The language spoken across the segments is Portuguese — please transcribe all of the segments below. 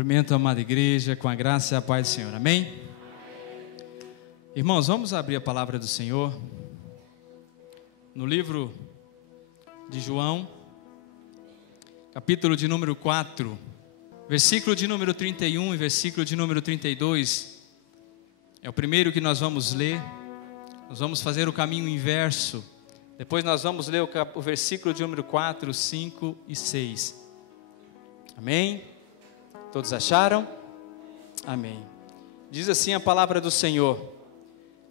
Cumprimento a amada igreja com a graça e a paz do Senhor, amém? Irmãos, vamos abrir a palavra do Senhor no livro de João, capítulo de número 4, versículo de número 31 e versículo de número 32, é o primeiro que nós vamos ler. Nós vamos fazer o caminho inverso, depois nós vamos ler o versículo de número 4, 5 e 6, amém? Todos acharam? Amém. Diz assim a palavra do Senhor: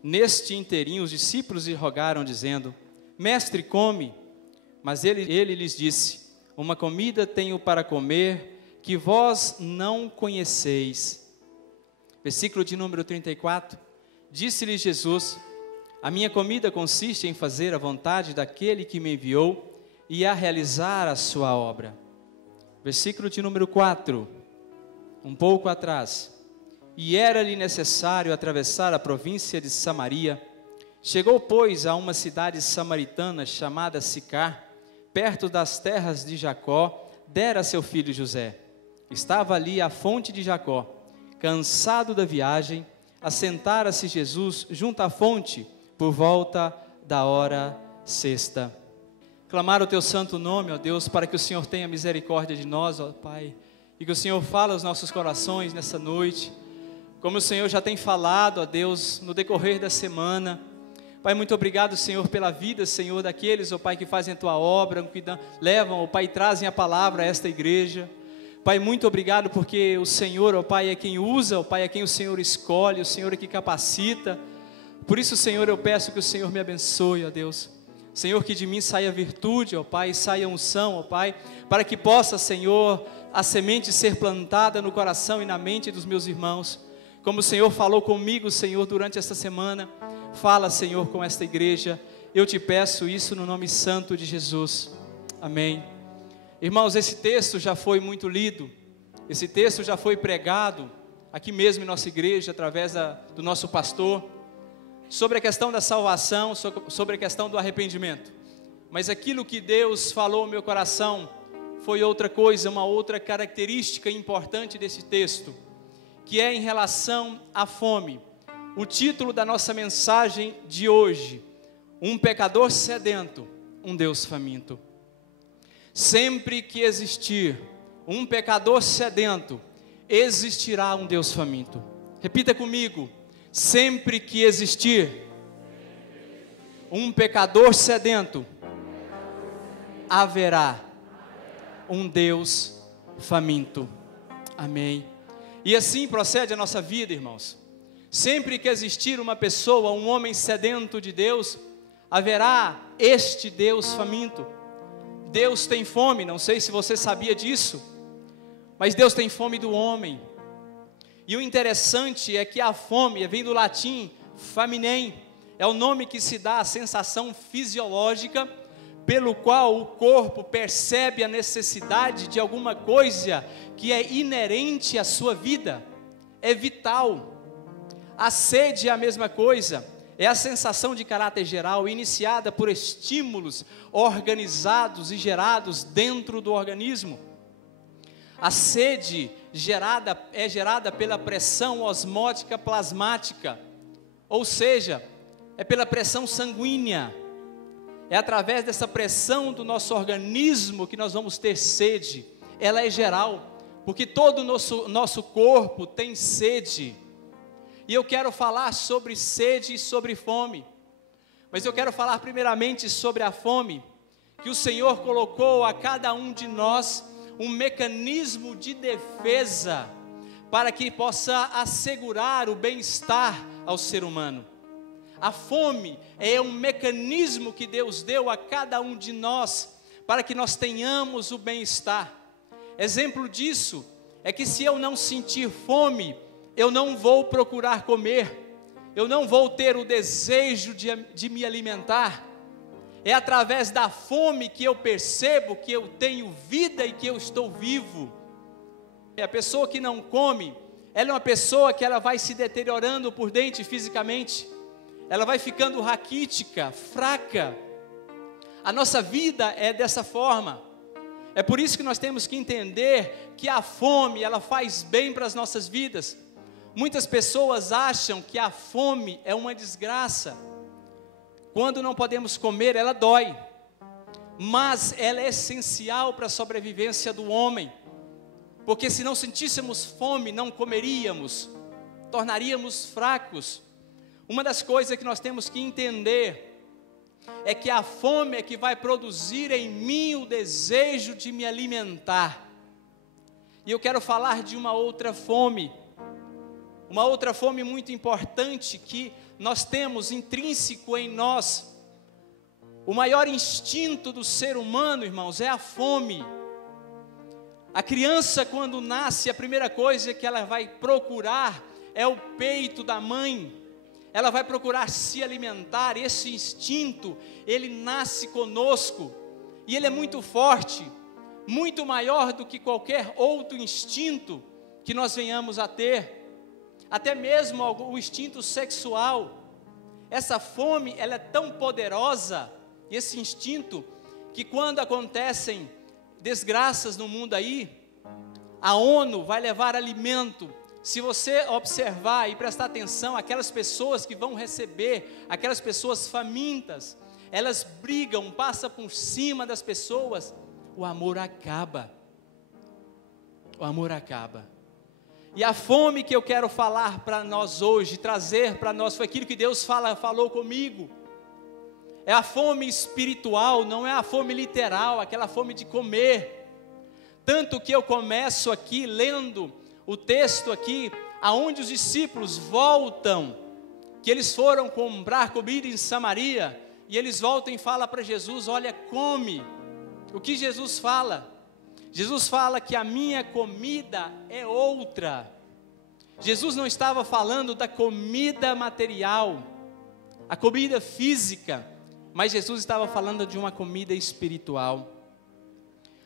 neste inteirinho os discípulos lhe rogaram, dizendo: Mestre, come. Mas ele lhes disse: uma comida tenho para comer, que vós não conheceis. Versículo de número 34. Disse-lhe Jesus: a minha comida consiste em fazer a vontade daquele que me enviou e a realizar a sua obra. Versículo de número 4. Um pouco atrás: e era-lhe necessário atravessar a província de Samaria. Chegou, pois, a uma cidade samaritana chamada Sicar, perto das terras de Jacó, dera seu filho José. Estava ali a fonte de Jacó. Cansado da viagem, assentara-se Jesus junto à fonte, por volta da hora sexta. Clamar o teu santo nome, ó Deus, para que o Senhor tenha misericórdia de nós, ó Pai, e que o Senhor fale aos nossos corações nessa noite, como o Senhor já tem falado, ó Deus, no decorrer da semana. Pai, muito obrigado, Senhor, pela vida, Senhor, daqueles, ó Pai, que fazem a Tua obra, que levam, ó Pai, e trazem a palavra a esta igreja. Pai, muito obrigado porque o Senhor, ó Pai, é quem usa, ó Pai, é quem o Senhor escolhe, o Senhor é que capacita. Por isso, Senhor, eu peço que o Senhor me abençoe, ó Deus. Senhor, que de mim saia virtude, ó Pai, saia unção, ó Pai, para que possa, Senhor, a semente ser plantada no coração e na mente dos meus irmãos. Como o Senhor falou comigo, Senhor, durante esta semana, fala, Senhor, com esta igreja. Eu te peço isso no nome santo de Jesus. Amém. Irmãos, esse texto já foi muito lido, esse texto já foi pregado aqui mesmo em nossa igreja, através do nosso pastor, sobre a questão da salvação, sobre a questão do arrependimento. Mas aquilo que Deus falou no meu coração foi outra coisa, uma outra característica importante desse texto, que é em relação à fome. O título da nossa mensagem de hoje: um pecador sedento, um Deus faminto. Sempre que existir um pecador sedento, existirá um Deus faminto. Repita comigo: sempre que existir um pecador sedento, haverá um Deus faminto. Amém. E assim procede a nossa vida, irmãos. Sempre que existir uma pessoa, um homem sedento de Deus, haverá este Deus faminto. Deus tem fome, não sei se você sabia disso, mas Deus tem fome do homem. E o interessante é que a fome vem do latim faminem, é o nome que se dá à sensação fisiológica pelo qual o corpo percebe a necessidade de alguma coisa que é inerente à sua vida, é vital. A sede é a mesma coisa, é a sensação de caráter geral, iniciada por estímulos organizados e gerados dentro do organismo. A sede é gerada pela pressão osmótica plasmática, ou seja, é pela pressão sanguínea. É através dessa pressão do nosso organismo que nós vamos ter sede. Ela é geral, porque todo o nosso corpo tem sede. E eu quero falar sobre sede e sobre fome. Mas eu quero falar primeiramente sobre a fome, que o Senhor colocou a cada um de nós um mecanismo de defesa, para que possa assegurar o bem-estar ao ser humano. A fome é um mecanismo que Deus deu a cada um de nós, para que nós tenhamos o bem-estar. Exemplo disso é que se eu não sentir fome, eu não vou procurar comer, eu não vou ter o desejo de me alimentar. É através da fome que eu percebo que eu tenho vida e que eu estou vivo. A pessoa que não come, ela é uma pessoa que ela vai se deteriorando por dentro fisicamente, ela vai ficando raquítica, fraca. A nossa vida é dessa forma. É por isso que nós temos que entender que a fome, ela faz bem para as nossas vidas. Muitas pessoas acham que a fome é uma desgraça. Quando não podemos comer, ela dói. Mas ela é essencial para a sobrevivência do homem. Porque se não sentíssemos fome, não comeríamos, tornaríamos fracos. Uma das coisas que nós temos que entender é que a fome é que vai produzir em mim o desejo de me alimentar. E eu quero falar de uma outra fome muito importante que nós temos intrínseco em nós. O maior instinto do ser humano, irmãos, é a fome. A criança, quando nasce, a primeira coisa que ela vai procurar é o peito da mãe. Ela vai procurar se alimentar. Esse instinto, ele nasce conosco, e ele é muito forte, muito maior do que qualquer outro instinto que nós venhamos a ter, até mesmo o instinto sexual. Essa fome, ela é tão poderosa, esse instinto, que quando acontecem desgraças no mundo aí, a ONU vai levar alimento. Se você observar e prestar atenção, aquelas pessoas que vão receber, aquelas pessoas famintas, elas brigam, passam por cima das pessoas, o amor acaba. O amor acaba. E a fome que eu quero falar para nós hoje, trazer para nós, foi aquilo que Deus falou comigo. É a fome espiritual, não é a fome literal, aquela fome de comer. Tanto que eu começo aqui lendo o texto aqui, aonde os discípulos voltam, que eles foram comprar comida em Samaria, e eles voltam e falam para Jesus: olha, come. O que Jesus fala? Jesus fala que a minha comida é outra. Jesus não estava falando da comida material, a comida física, mas Jesus estava falando de uma comida espiritual.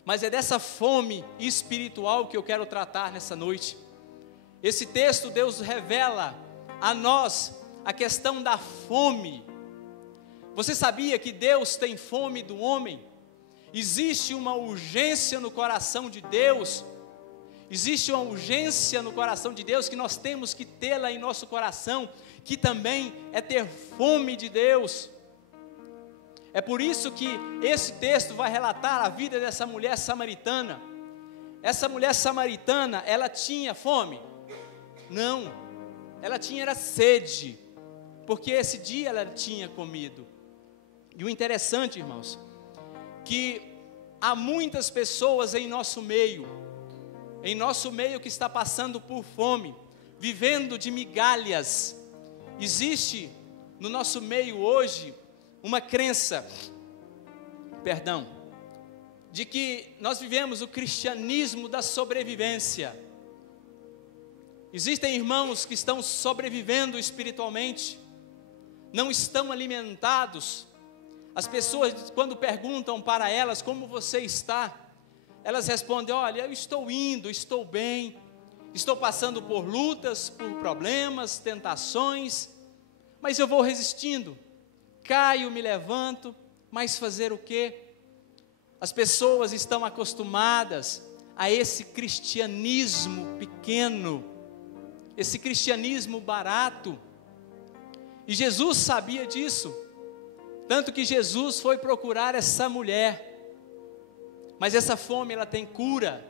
Mas é dessa fome espiritual que eu quero tratar nessa noite. Esse texto, Deus revela a nós a questão da fome. Você sabia que Deus tem fome do homem? Existe uma urgência no coração de Deus. Existe uma urgência no coração de Deus que nós temos que tê-la em nosso coração, que também é ter fome de Deus. É por isso que esse texto vai relatar a vida dessa mulher samaritana. Essa mulher samaritana, ela tinha fome? Não, ela era sede, porque esse dia ela tinha comido. E o interessante, irmãos, que há muitas pessoas em nosso meio que está passando por fome, vivendo de migalhas. Existe no nosso meio hoje uma crença, de que nós vivemos o cristianismo da sobrevivência. Existem irmãos que estão sobrevivendo espiritualmente, não estão alimentados. As pessoas, quando perguntam para elas como você está, elas respondem: olha, eu estou indo, estou bem, estou passando por lutas, por problemas, tentações, mas eu vou resistindo. Caio, me levanto, mas fazer o quê? As pessoas estão acostumadas a esse cristianismo pequeno, esse cristianismo barato, e Jesus sabia disso, tanto que Jesus foi procurar essa mulher. Mas essa fome, ela tem cura,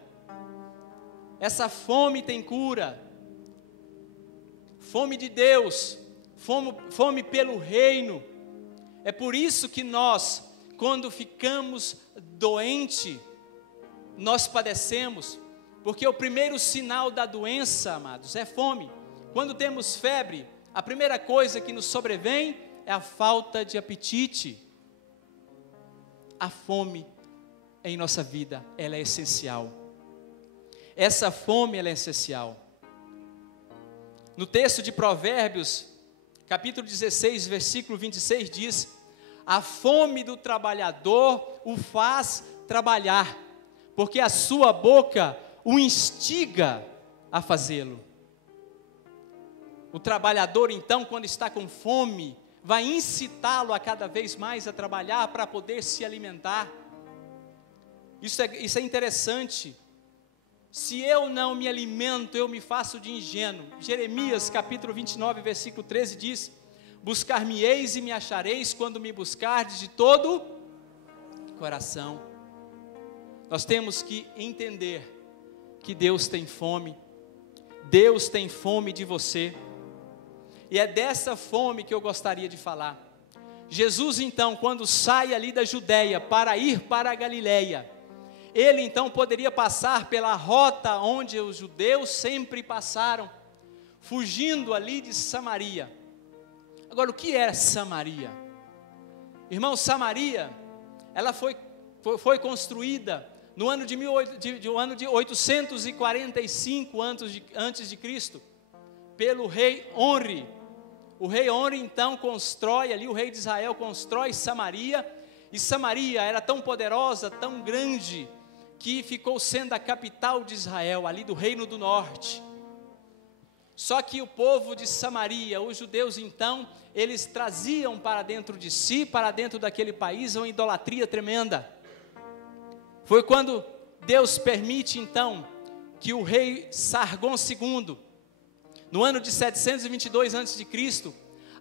essa fome tem cura, fome de Deus, fome pelo reino. É por isso que nós, quando ficamos doentes, nós padecemos, porque o primeiro sinal da doença, amados, é fome. Quando temos febre, a primeira coisa que nos sobrevém é a falta de apetite. A fome em nossa vida, ela é essencial. Essa fome, ela é essencial. No texto de Provérbios, capítulo 16, versículo 26 diz: a fome do trabalhador o faz trabalhar, porque a sua boca o instiga a fazê-lo. O trabalhador, então, quando está com fome, vai incitá-lo a cada vez mais a trabalhar para poder se alimentar. Isso é interessante. Se eu não me alimento, eu me faço de ingênuo. Jeremias capítulo 29, versículo 13 diz: buscar-me-eis e me achareis quando me buscardes de todo coração. Nós temos que entender que Deus tem fome. Deus tem fome de você. E é dessa fome que eu gostaria de falar. Jesus então, quando sai ali da Judeia para ir para a Galileia, ele então poderia passar pela rota onde os judeus sempre passaram, fugindo ali de Samaria. Agora, o que era Samaria? Irmão, Samaria, ela foi construída no ano de 845 antes de Cristo, pelo rei Onri. O rei Onri então constrói ali, o rei de Israel constrói Samaria, e Samaria era tão poderosa, tão grande, que ficou sendo a capital de Israel, ali do reino do norte. Só que o povo de Samaria, os judeus então, eles traziam para dentro de si, para dentro daquele país, uma idolatria tremenda. Foi quando Deus permite então, que o rei Sargon II, no ano de 722 a.C.,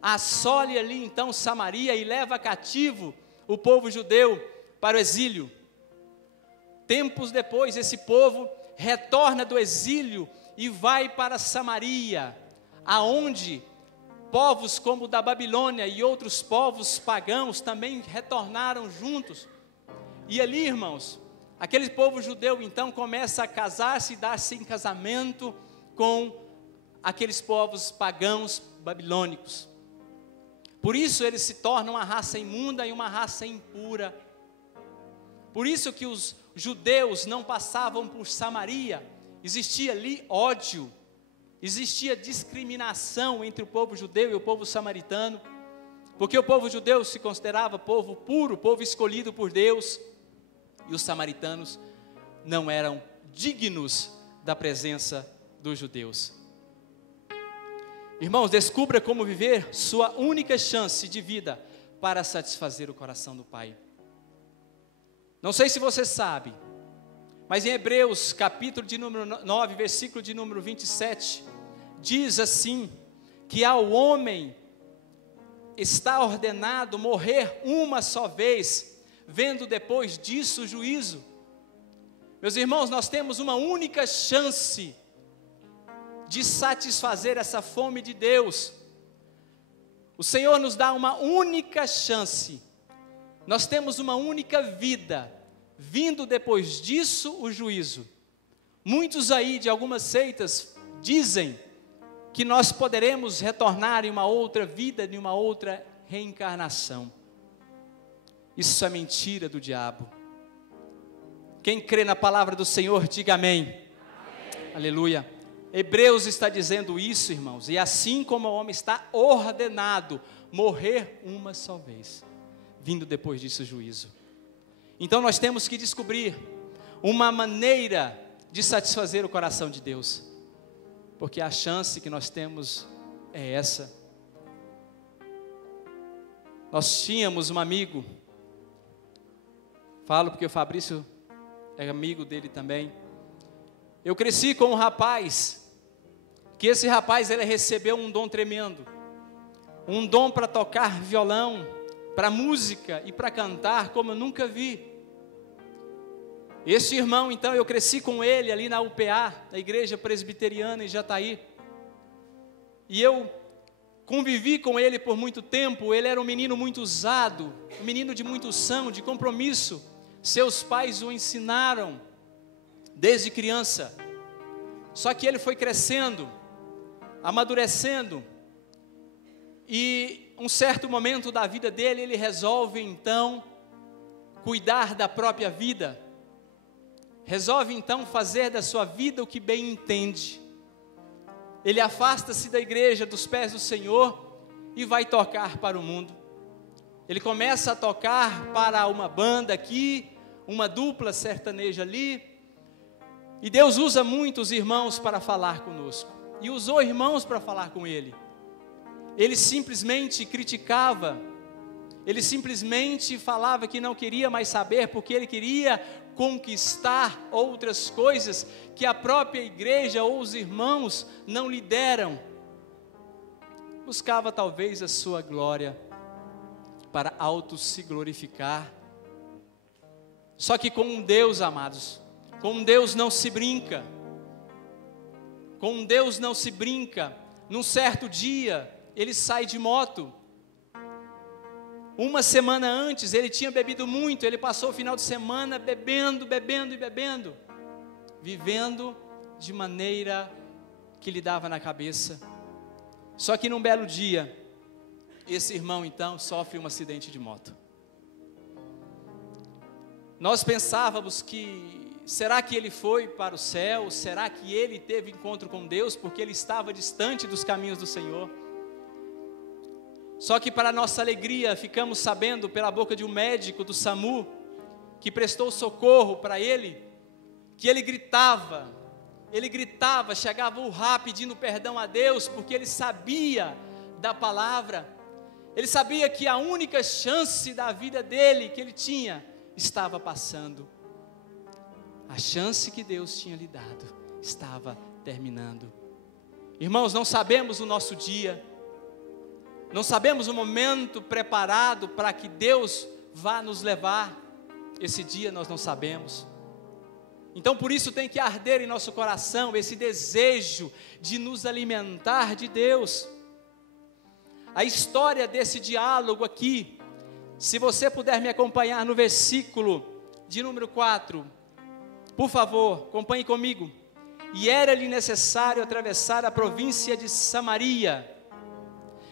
assole ali então Samaria e leva cativo o povo judeu para o exílio. Tempos depois, esse povo retorna do exílio e vai para Samaria, aonde povos como o da Babilônia e outros povos pagãos também retornaram juntos. E ali, irmãos, aquele povo judeu então começa a casar-se e dar-se em casamento com aqueles povos pagãos babilônicos. Por isso eles se tornam uma raça imunda e uma raça impura. Por isso que os judeus não passavam por Samaria. Existia ali ódio, existia discriminação entre o povo judeu e o povo samaritano, porque o povo judeu se considerava povo puro, povo escolhido por Deus, e os samaritanos não eram dignos da presença dos judeus. Irmãos, descubra como viver sua única chance de vida para satisfazer o coração do Pai. Não sei se você sabe, mas em Hebreus, capítulo de número 9, versículo de número 27, diz assim, que ao homem está ordenado morrer uma só vez, vendo depois disso o juízo. Meus irmãos, nós temos uma única chance de satisfazer essa fome de Deus. O Senhor nos dá uma única chance. Nós temos uma única vida, vindo depois disso o juízo. Muitos aí de algumas seitas dizem que nós poderemos retornar em uma outra vida, em uma outra reencarnação. Isso é mentira do diabo. Quem crê na palavra do Senhor, diga amém. Amém. Aleluia. Hebreus está dizendo isso, irmãos, e assim como o homem está ordenado morrer uma só vez, vindo depois disso o juízo. Então nós temos que descobrir uma maneira de satisfazer o coração de Deus, porque a chance que nós temos é essa. Nós tínhamos um amigo, falo porque o Fabrício é amigo dele também. Eu cresci com um rapaz, que esse rapaz ele recebeu um dom tremendo, um dom para tocar violão, para música e para cantar como eu nunca vi. Esse irmão então, eu cresci com ele ali na UPA, na igreja presbiteriana em Jataí, e eu convivi com ele por muito tempo. Ele era um menino muito usado, um menino de muita unção, de compromisso. Seus pais o ensinaram desde criança, só que ele foi crescendo, amadurecendo, e um certo momento da vida dele, ele resolve então cuidar da própria vida, resolve então fazer da sua vida o que bem entende. Ele afasta-se da igreja, dos pés do Senhor, e vai tocar para o mundo. Ele começa a tocar para uma banda aqui, uma dupla sertaneja ali, e Deus usa muitos irmãos para falar conosco, e usou irmãos para falar com ele. Ele simplesmente criticava, ele simplesmente falava que não queria mais saber, porque ele queria conquistar outras coisas que a própria igreja ou os irmãos não lhe deram. Buscava talvez a sua glória para auto se glorificar. Só que com um Deus, amados, com um Deus não se brinca. Com um Deus não se brinca. Num certo dia, ele sai de moto. Uma semana antes, ele tinha bebido muito, ele passou o final de semana bebendo, vivendo de maneira que lhe dava na cabeça. Só que num belo dia, esse irmão então sofre um acidente de moto. Nós pensávamos que, será que ele foi para o céu? Será que ele teve encontro com Deus porque ele estava distante dos caminhos do Senhor? Só que para nossa alegria, ficamos sabendo pela boca de um médico do SAMU, que prestou socorro para ele, que ele gritava, chegava urrá pedindo perdão a Deus, porque ele sabia da palavra, ele sabia que a única chance da vida dele, que ele tinha, estava passando. A chance que Deus tinha lhe dado, estava terminando. Irmãos, não sabemos o nosso dia, não sabemos o momento preparado para que Deus vá nos levar. Esse dia nós não sabemos. Então por isso tem que arder em nosso coração esse desejo de nos alimentar de Deus. A história desse diálogo aqui, se você puder me acompanhar no versículo de número 4, por favor, acompanhe comigo. E era-lhe necessário atravessar a província de Samaria.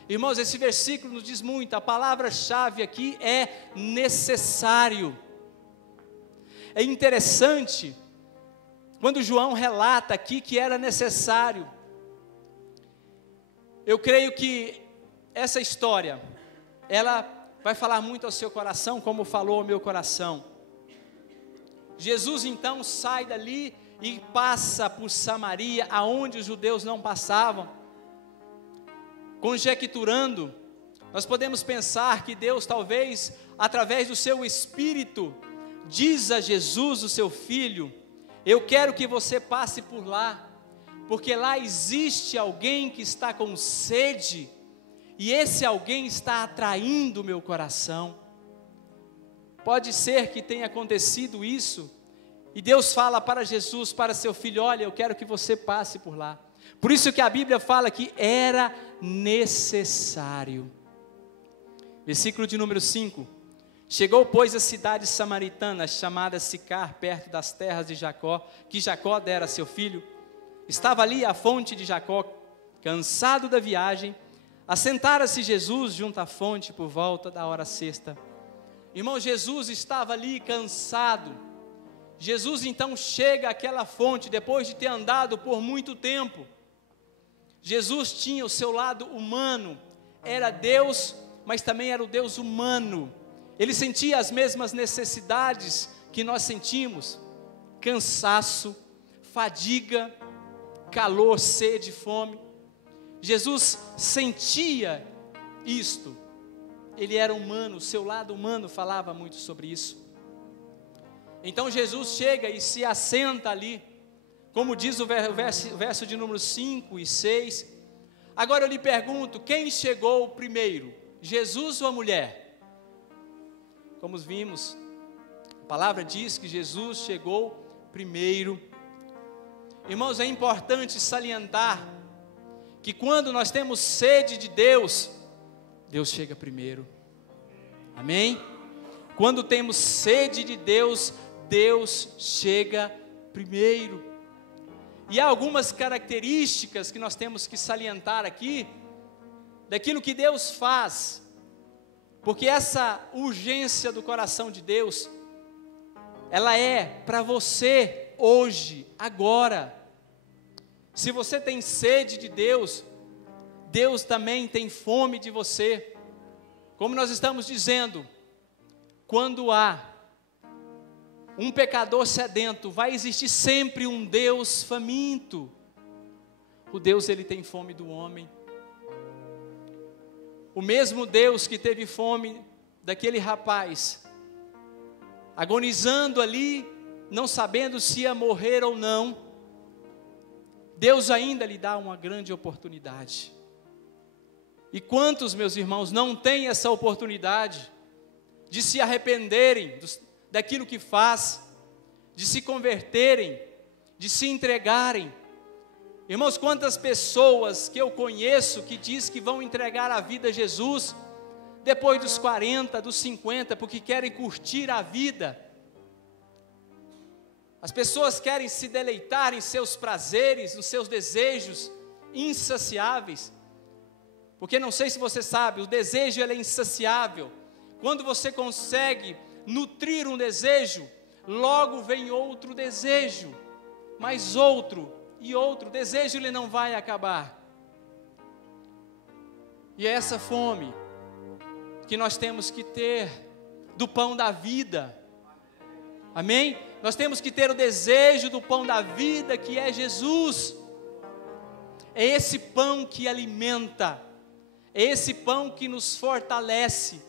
Irmãos, esse versículo nos diz muito, a palavra-chave aqui é necessário. É interessante, quando João relata aqui que era necessário. Eu creio que essa história, ela vai falar muito ao seu coração, como falou ao meu coração. Jesus então sai dali e passa por Samaria, aonde os judeus não passavam. Conjecturando, nós podemos pensar que Deus talvez, através do seu Espírito, diz a Jesus, o seu Filho, eu quero que você passe por lá, porque lá existe alguém que está com sede, e esse alguém está atraindo o meu coração. Pode ser que tenha acontecido isso, e Deus fala para Jesus, para seu Filho, olha, eu quero que você passe por lá. Por isso que a Bíblia fala que era necessário. Versículo de número 5. Chegou, pois, a cidade samaritana, chamada Sicar, perto das terras de Jacó, que Jacó dera a seu filho. Estava ali a fonte de Jacó, cansado da viagem. Assentara-se Jesus junto à fonte por volta da hora sexta. Irmão, Jesus estava ali cansado. Jesus então chega àquela fonte, depois de ter andado por muito tempo. Jesus tinha o seu lado humano, era Deus, mas também era o Deus humano. Ele sentia as mesmas necessidades que nós sentimos: cansaço, fadiga, calor, sede, fome. Jesus sentia isto. Ele era humano, o seu lado humano falava muito sobre isso. Então Jesus chega e se assenta ali, como diz o verso de número 5 e 6. Agora eu lhe pergunto, quem chegou primeiro, Jesus ou a mulher? Como vimos, a palavra diz que Jesus chegou primeiro. Irmãos, é importante salientar que quando nós temos sede de Deus, Deus chega primeiro. Amém? Quando temos sede de Deus, Deus chega primeiro. E há algumas características que nós temos que salientar aqui, daquilo que Deus faz, porque essa urgência do coração de Deus, ela é para você hoje, agora. Se você tem sede de Deus, Deus também tem fome de você. Como nós estamos dizendo, quando há um pecador sedento, vai existir sempre um Deus faminto. O Deus, ele tem fome do homem. O mesmo Deus que teve fome daquele rapaz, agonizando ali não sabendo se ia morrer ou não, Deus ainda lhe dá uma grande oportunidade. E quantos, meus irmãos, não têm essa oportunidade de se arrependerem daquilo que faz, de se converterem, de se entregarem? Irmãos, quantas pessoas que eu conheço que diz que vão entregar a vida a Jesus depois dos 40, dos 50, porque querem curtir a vida. As pessoas querem se deleitar em seus prazeres, nos seus desejos insaciáveis. Porque não sei se você sabe, o desejo ele é insaciável. Quando você consegue nutrir um desejo, logo vem outro desejo, mais outro e outro. O desejo ele não vai acabar. E é essa fome que nós temos que ter do pão da vida. Amém? Nós temos que ter o desejo do pão da vida, que é Jesus. É esse pão que alimenta, é esse pão que nos fortalece.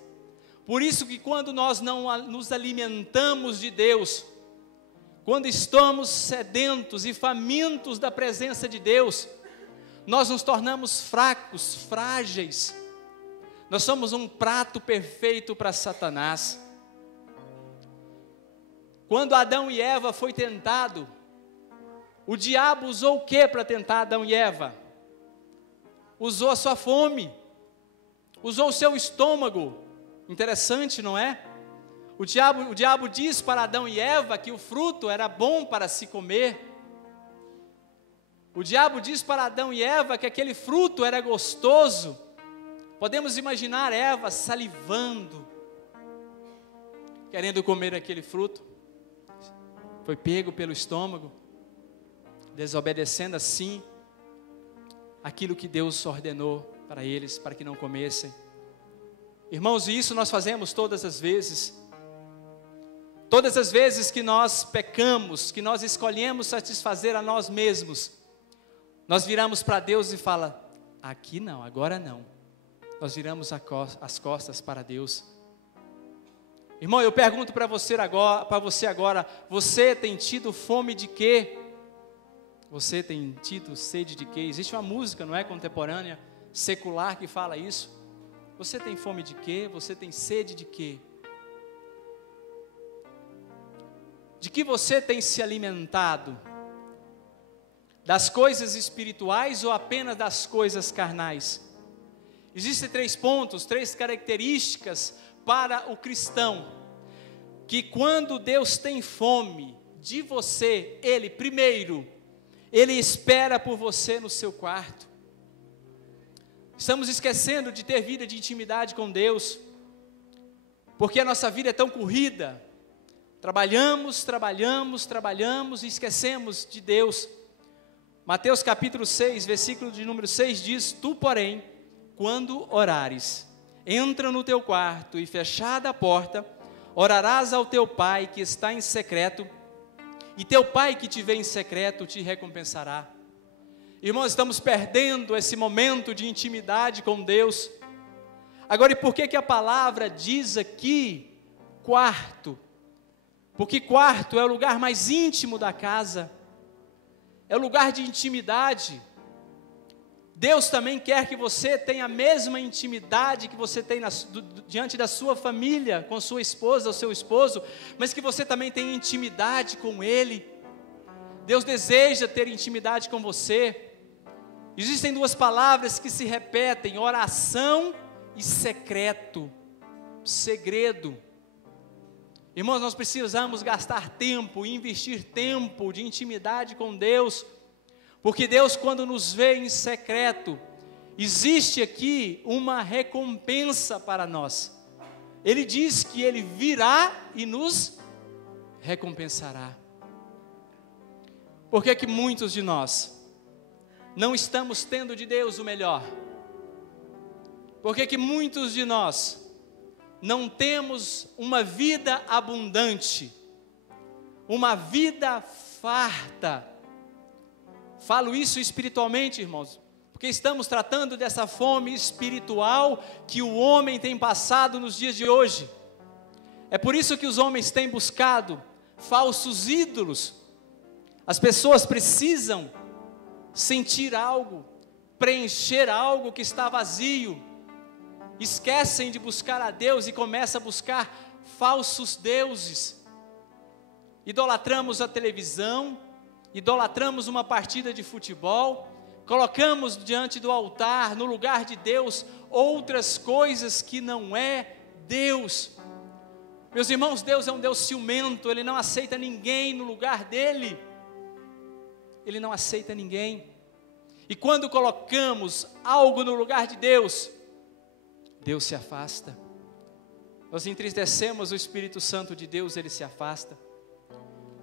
Por isso que quando nós não nos alimentamos de Deus, quando estamos sedentos e famintos da presença de Deus, nós nos tornamos fracos, frágeis. Nós somos um prato perfeito para Satanás. Quando Adão e Eva foi tentado, o diabo usou o que para tentar Adão e Eva? Usou a sua fome, usou o seu estômago. Interessante, não é? O diabo diz para Adão e Eva que o fruto era bom para se comer. O diabo diz para Adão e Eva que aquele fruto era gostoso. Podemos imaginar Eva salivando, querendo comer aquele fruto. Foi pego pelo estômago, desobedecendo assim aquilo que Deus ordenou para eles, para que não comessem. Irmãos, e isso nós fazemos todas as vezes. Todas as vezes que nós pecamos, que nós escolhemos satisfazer a nós mesmos, nós viramos para Deus e fala: aqui não, agora não. Nós viramos as costas para Deus. Irmão, eu pergunto para você agora, você tem tido fome de quê? Você tem tido sede de quê? Existe uma música, não é, contemporânea, secular, que fala isso. Você tem fome de quê? Você tem sede de quê? De que você tem se alimentado? Das coisas espirituais ou apenas das coisas carnais? Existem 3 pontos, 3 características para o cristão, que quando Deus tem fome de você, Ele espera por você no seu quarto. Estamos esquecendo de ter vida de intimidade com Deus, porque a nossa vida é tão corrida, trabalhamos e esquecemos de Deus. Mateus capítulo 6, versículo de número 6 diz: tu, porém, quando orares, entra no teu quarto e fechada a porta, orarás ao teu pai que está em secreto, e teu pai que te vê em secreto te recompensará. Irmãos, estamos perdendo esse momento de intimidade com Deus. Agora, e por que a palavra diz aqui quarto? Porque quarto é o lugar mais íntimo da casa, é o lugar de intimidade. Deus também quer que você tenha a mesma intimidade que você tem diante da sua família, com sua esposa ou seu esposo, mas que você também tenha intimidade com Ele. Deus deseja ter intimidade com você. Existem 2 palavras que se repetem: oração e secreto, segredo. Irmãos, nós precisamos gastar tempo, investir tempo de intimidade com Deus, porque Deus, quando nos vê em secreto, existe aqui uma recompensa para nós. Ele diz que Ele virá e nos recompensará. Por que muitos de nós não estamos tendo de Deus o melhor? Por que muitos de nós não temos uma vida abundante, uma vida farta? Falo isso espiritualmente, irmãos, porque estamos tratando dessa fome espiritual que o homem tem passado nos dias de hoje. É por isso que os homens têm buscado falsos ídolos. As pessoas precisam sentir algo, preencher algo que está vazio. Esquecem de buscar a Deus e começam a buscar falsos deuses. Idolatramos a televisão, idolatramos uma partida de futebol, colocamos diante do altar, no lugar de Deus, outras coisas que não é Deus. Meus irmãos, Deus é um Deus ciumento, Ele não aceita ninguém no lugar dEle. Ele não aceita ninguém. E quando colocamos algo no lugar de Deus, Deus se afasta. Nós entristecemos o Espírito Santo de Deus, Ele se afasta.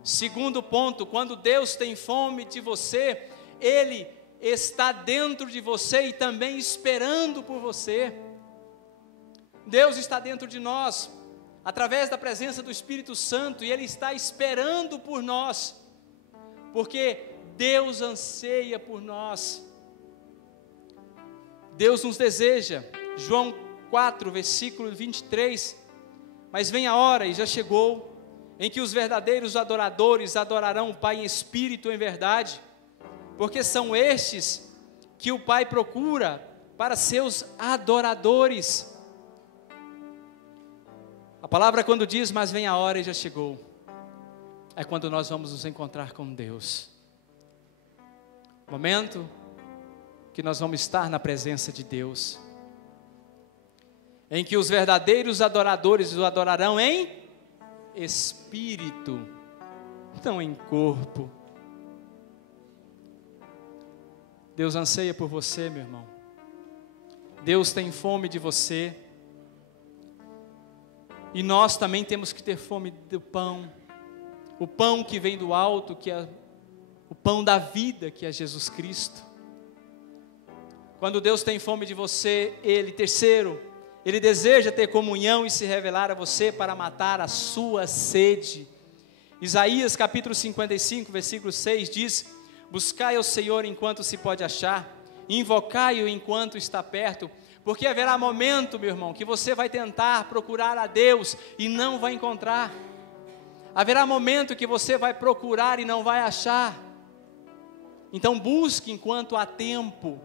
Segundo ponto, quando Deus tem fome de você, Ele está dentro de você e também esperando por você. Deus está dentro de nós, através da presença do Espírito Santo, e Ele está esperando por nós, porque Deus anseia por nós. Deus nos deseja. João 4, versículo 23, mas vem a hora, e já chegou, em que os verdadeiros adoradores adorarão o Pai em espírito e em verdade, porque são estes que o Pai procura para seus adoradores. A palavra quando diz, mas vem a hora e já chegou, é quando nós vamos nos encontrar com Deus. Momento que nós vamos estar na presença de Deus, em que os verdadeiros adoradores o adorarão em espírito, não em corpo. Deus anseia por você, meu irmão. Deus tem fome de você. E nós também temos que ter fome do pão. O pão que vem do alto, que é o pão da vida, que é Jesus Cristo. Quando Deus tem fome de você, terceiro, Ele deseja ter comunhão e se revelar a você para matar a sua sede. Isaías capítulo 55, versículo 6 diz: buscai ao Senhor enquanto se pode achar, invocai-o enquanto está perto, porque haverá momento, meu irmão, que você vai tentar procurar a Deus e não vai encontrar. Haverá momento que você vai procurar e não vai achar. Então busque enquanto há tempo.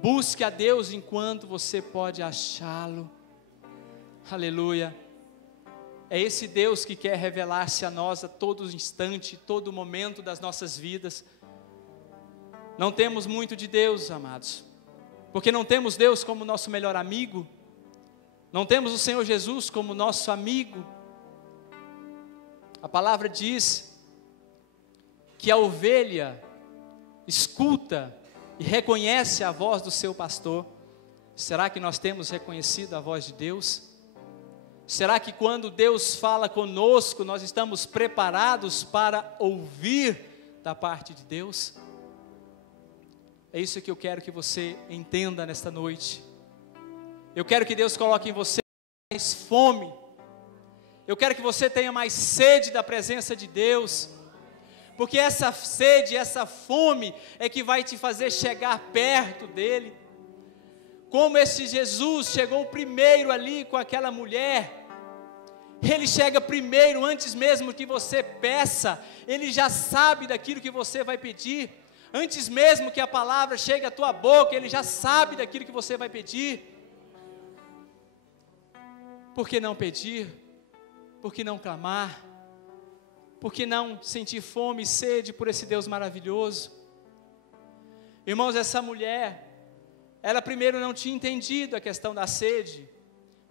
Busque a Deus enquanto você pode achá-lo. Aleluia. É esse Deus que quer revelar-se a nós a todo instante, todo momento das nossas vidas. Não temos muito de Deus, amados, porque não temos Deus como nosso melhor amigo, não temos o Senhor Jesus como nosso amigo. A palavra diz que a ovelha escuta e reconhece a voz do seu pastor. Será que nós temos reconhecido a voz de Deus? Será que quando Deus fala conosco, nós estamos preparados para ouvir da parte de Deus? É isso que eu quero que você entenda nesta noite. Eu quero que Deus coloque em você mais fome. Eu quero que você tenha mais sede da presença de Deus. Porque essa sede, essa fome é que vai te fazer chegar perto dEle. Como esse Jesus chegou primeiro ali com aquela mulher. Ele chega primeiro, antes mesmo que você peça. Ele já sabe daquilo que você vai pedir. Antes mesmo que a palavra chegue à tua boca, Ele já sabe daquilo que você vai pedir. Por que não pedir? Por que não clamar? Por que não sentir fome e sede por esse Deus maravilhoso? Irmãos, essa mulher, ela primeiro não tinha entendido a questão da sede,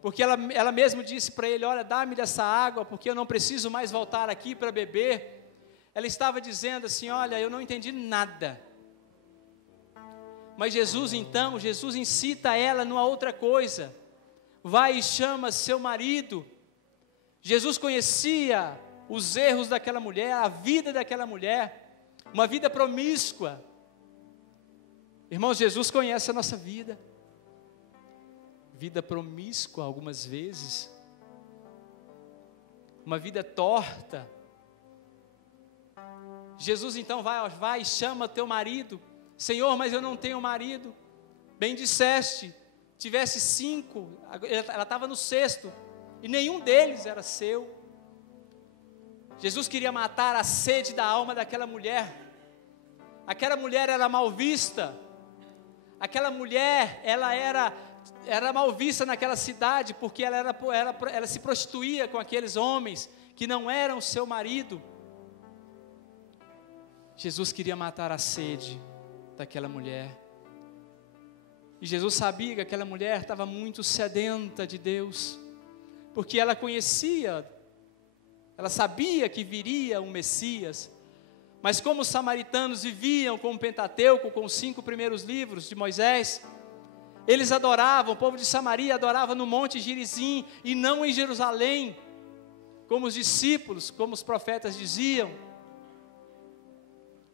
porque ela mesma disse para ele: olha, dá-me dessa água, porque eu não preciso mais voltar aqui para beber. Ela estava dizendo assim: olha, eu não entendi nada. Mas Jesus incita ela numa outra coisa. Vai e chama seu marido. Jesus conhecia os erros daquela mulher, a vida daquela mulher, uma vida promíscua. Irmãos, Jesus conhece a nossa vida. Vida promíscua algumas vezes. Uma vida torta. Jesus então vai e chama teu marido. Senhor, mas eu não tenho marido. Bem disseste, tivesse 5, ela estava no 6º. e nenhum deles era seu. Jesus queria matar a sede da alma daquela mulher. Aquela mulher era mal vista. Aquela mulher, ela era mal vista naquela cidade, porque ela se prostituía com aqueles homens que não eram seu marido. Jesus queria matar a sede daquela mulher. E Jesus sabia que aquela mulher estava muito sedenta de Deus, porque ela conhecia, ela sabia que viria um Messias. Mas como os samaritanos viviam com o Pentateuco, com os 5 primeiros livros de Moisés, eles adoravam, o povo de Samaria adorava no Monte Gerizim e não em Jerusalém, como os discípulos, como os profetas diziam.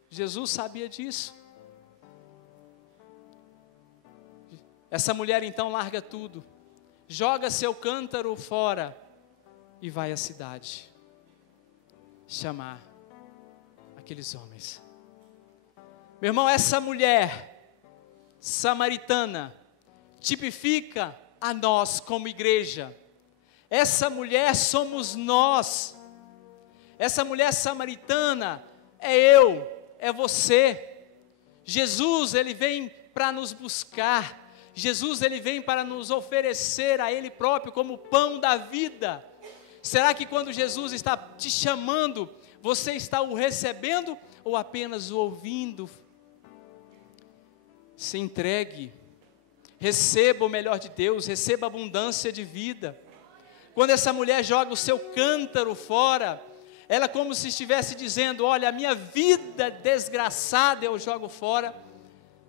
Jesus sabia disso. Essa mulher então larga tudo, joga seu cântaro fora e vai à cidade chamar aqueles homens. Meu irmão, essa mulher samaritana tipifica a nós como igreja. Essa mulher somos nós. Essa mulher samaritana é eu, é você. Jesus, ele vem para nos buscar. Jesus, ele vem para nos oferecer a Ele próprio como pão da vida. Será que quando Jesus está te chamando, você está o recebendo ou apenas o ouvindo? Se entregue, receba o melhor de Deus, receba abundância de vida. Quando essa mulher joga o seu cântaro fora, ela como se estivesse dizendo: olha, a minha vida desgraçada eu jogo fora.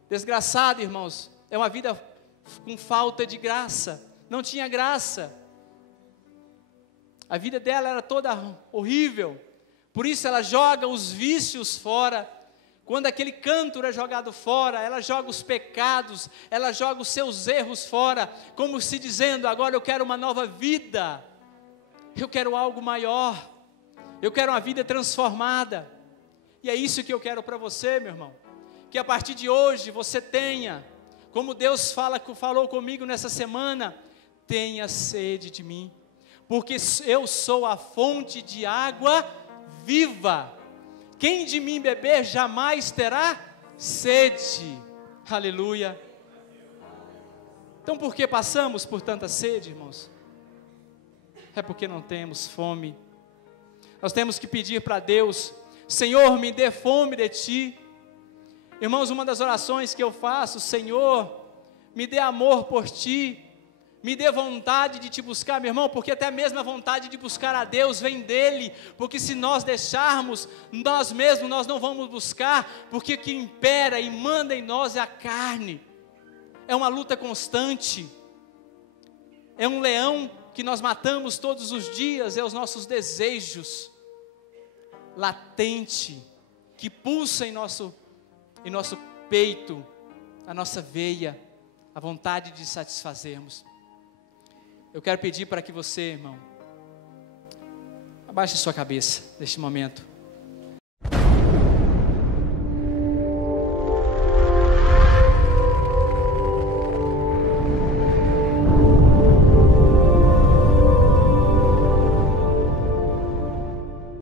Desgraçada, irmãos, é uma vida com falta de graça, não tinha graça, a vida dela era toda horrível, por isso ela joga os vícios fora. Quando aquele cântaro é jogado fora, ela joga os pecados, ela joga os seus erros fora, como se dizendo: agora eu quero uma nova vida, eu quero algo maior, eu quero uma vida transformada. E é isso que eu quero para você, meu irmão, que a partir de hoje você tenha, como Deus falou comigo nessa semana: tenha sede de mim, porque eu sou a fonte de água viva. Quem de mim beber jamais terá sede. Aleluia. Então por que passamos por tanta sede, irmãos? É porque não temos fome. Nós temos que pedir para Deus: Senhor, me dê fome de Ti. Irmãos, uma das orações que eu faço: Senhor, me dê amor por Ti, me dê vontade de Te buscar, meu irmão, porque até mesmo a vontade de buscar a Deus vem dEle, porque se nós deixarmos nós mesmos, nós não vamos buscar, porque o que impera e manda em nós é a carne. É uma luta constante, é um leão que nós matamos todos os dias, é os nossos desejos latente, que pulsa em nosso peito, a nossa veia, a vontade de satisfazermos. Eu quero pedir para que você, irmão, abaixe sua cabeça neste momento.